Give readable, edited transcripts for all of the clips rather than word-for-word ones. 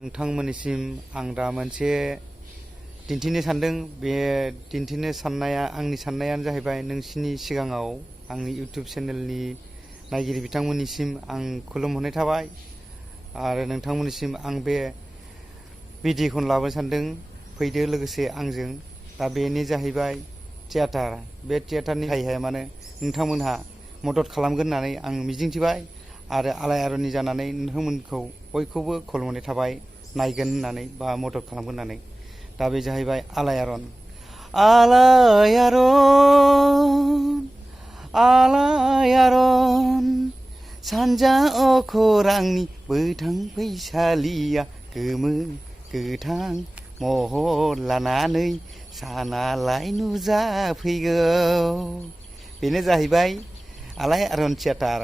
नोंथांमोननिसिम आं दा मोनसे दिन्थिनो सानदों। बे दिन्थिनो साननाया आंनि साननायानो जाहैबाय नोंसिनि सिगाङाव आंनि इउटिउब चेनेलनि नायगिरि बिथांमोननिसिम आं खुलुमहरनाय थाबाय आरो नोंथांमोननिसिम आं बे भिडिअखौ लाबोनो सानदों। फैदो लोगोसे आंजों। दा बेनो जाहैबाय थियाटार। बे थियाटारनि हाय माने नोंथांमोनहा मदद खालामगोन होननानै आं मिजिंथिबाय आरो आलायारननि जानानै नोंथांमोनखौ बयखौबो खुलुमनाय थाबाय, नायगोन होननानै बा मदद खालामगोन होननानै। दा बे जाहैबाय आलायारन। आलायारन आलायारन सानजा अखोरांनि गोथां फैसालिया गोमो गोथां महर लानानै सानालाय नुजाफैगौ। बेनो जाहैबाय आलायारन थियाटार।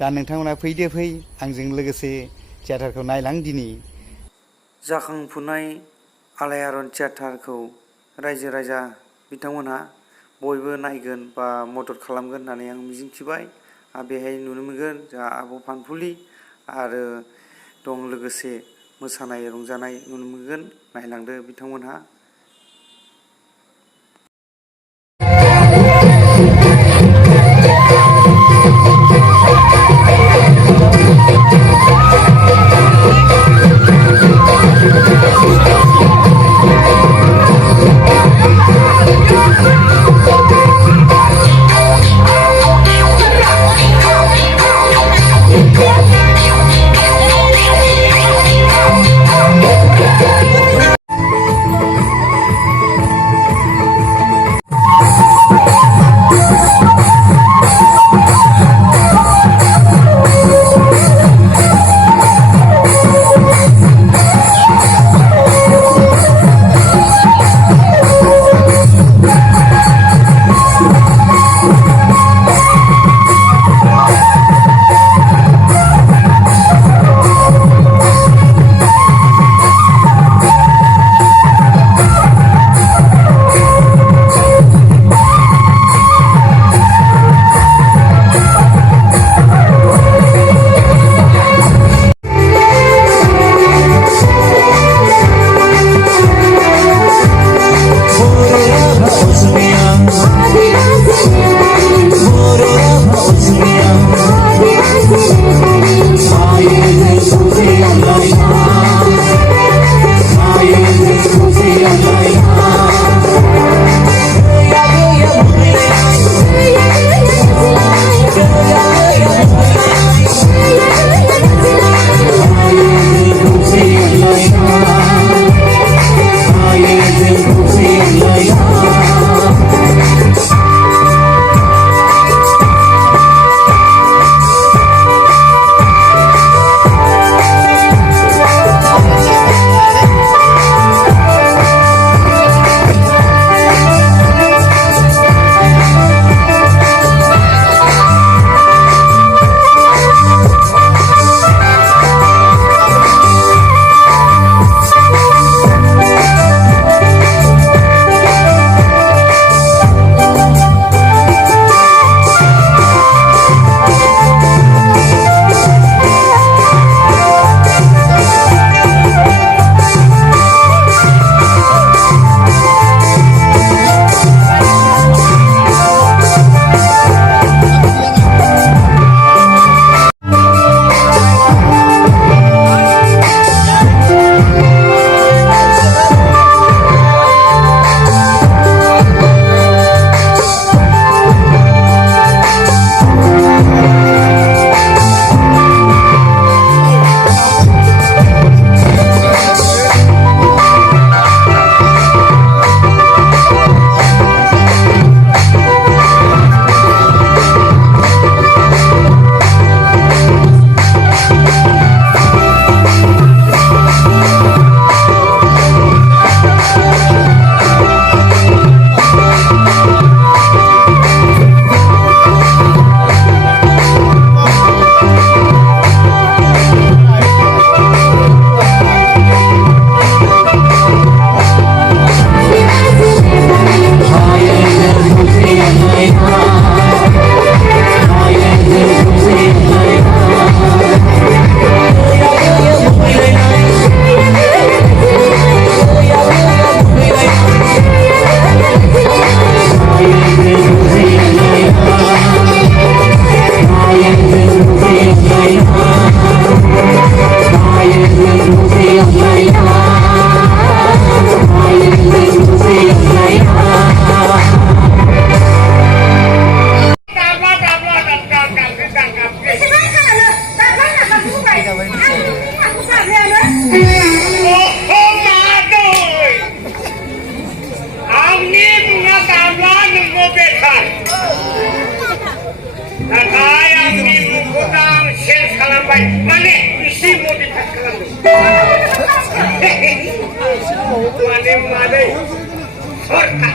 दा नोंथांमोना फैदो, फै आंजों लोगोसे थियाटारखौ नायलां दिनै। जाखांफुनाय आलायारन थियाटारखौ रायजो राजा बिथांमोनहा बयबो नायगोन बा मदद खालामगोन होननानै आं मिजिंथिबाय। बेहाय नुनो मोनगोन जोंहा आब' फानफुलि आरो दं लोगोसे मोसानाय रंजानाय नुनो मोनगोन। नायलांदो बिथांमोनहा। माने माने सरका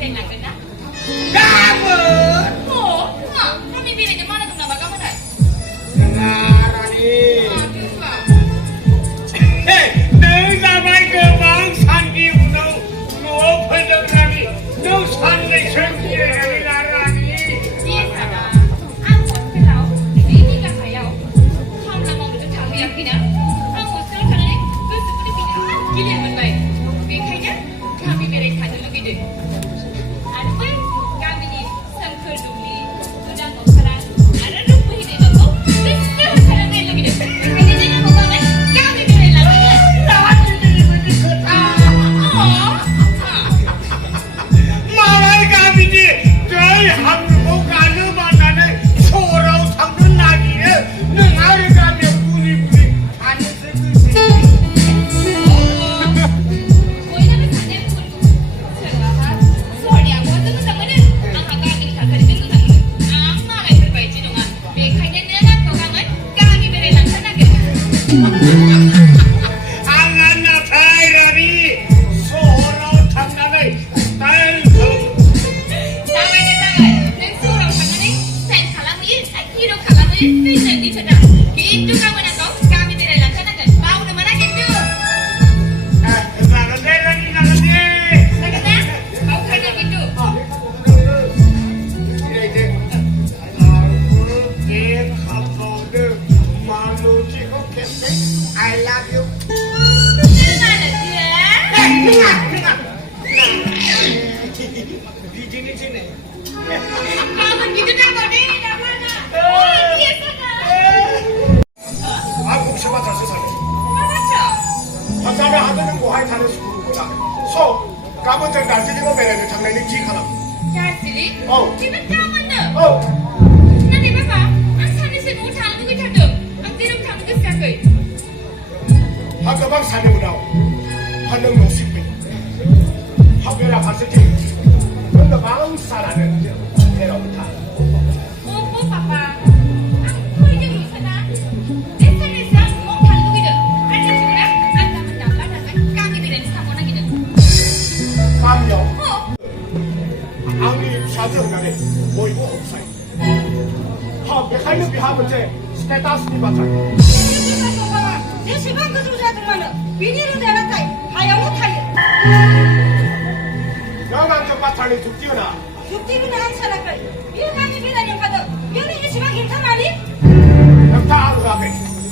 बेरायलांगोन ना? गाबोन गामि बेरायनो माना दं नामा गाबोनहाय? रानि नों जाबाय गोबां साननि उनाव न'आव फैदों रानि नों साननैसो जिरायनानै ला रानि बिसाना आं हस्टेलाव 2 बिगा हायाव खामला मावनोबो थाहैयाखैना आं हस्टेलाव थानानै गोसोखौनो बिराद गिलिर मोनबाय बेखायनो गामि बेरायनो थांनो लुगैदों आरो बै गामिनि सोमखोर दुब्लि गोदान न'खरा आरो रुप बोहैनाय न'खौ गोसो होसारनानै नायनो लुगैदों बेखायनो जोङो गाबोन गामि बेरायलांगोन मालाय गामिनि दै हाब्रुखौ गानो बानानै सहराव थांनो नागिरो नों आरो गामियाव बुरि बुरि थानोसो गोसो बयनाबो सानो सोरबाहा सहरनि आबहावाजों मोजां मोनो आंहा गामिनि थासारिजों मोजां मोनो आं मालायफोर बायदि नङा बेखायनो नों आंखौ गाबोन गामि बेरायलांथारनांगोन आंहा नाथाय रानि सहराव थांनानै स्टाइल जाबाय नों सहराव थांनानै स्टाइल खालामहैयो ना हिर' खालामहैयो बे नोंनि खोथा खिन्थु गाबोन आंखौ गामि बेरायलांथारनांगोन बावनो मोना खिन्थु जागोन दे रानि जागोन दे जागोन ना बावखायनो खिन्थु जिरायदो बे खालामबावदो मालुथिखौ खेबसे I love you खोनानो नङा बिदिनो थिनो गाबोन गिदिर नांगौ दे दामाना आं गंसे बाथ्रासो सानो मा बाथ्रा हाजानो हागोन नों बहाय थानो सुखुरुखौ लागोन स' गाबोन जों दार्जिलिंआव बेरायनो थांनायनि थि खालाम दार्जिलिं औ बेबो गाबोननो औ नाथाय बाबा आं साननैसो न'आव थानो लुगैथारदों आं जेरावबो थांनो गोसो जायाखै हा गोबां सानो उनाव हा नों न'सिम फै हा बेराफारसेथिं नों गोबां सानानो जेरावबो था अ पापा आं फैदोंल'सो ना बे साननैसो आं न'आव थानो लुगैदों आरो मिथिगौना आं गाबोन दाबला दाबला गामि बेरायनो थांनो नागिरदों गामियाव अ आंनि फिसाजो होननानै बयबो अनसायो हा बेखायनो बिहा मोनसे स्टेटासनि बाथ्रा जेसेबां गोजौ जादों मानो बिनि रोदाया नाथाय हायावनो थायो नों आंजों बाथ्रानि जुक्ति होना जुक्ति होनो आं सानाखै बियो गामि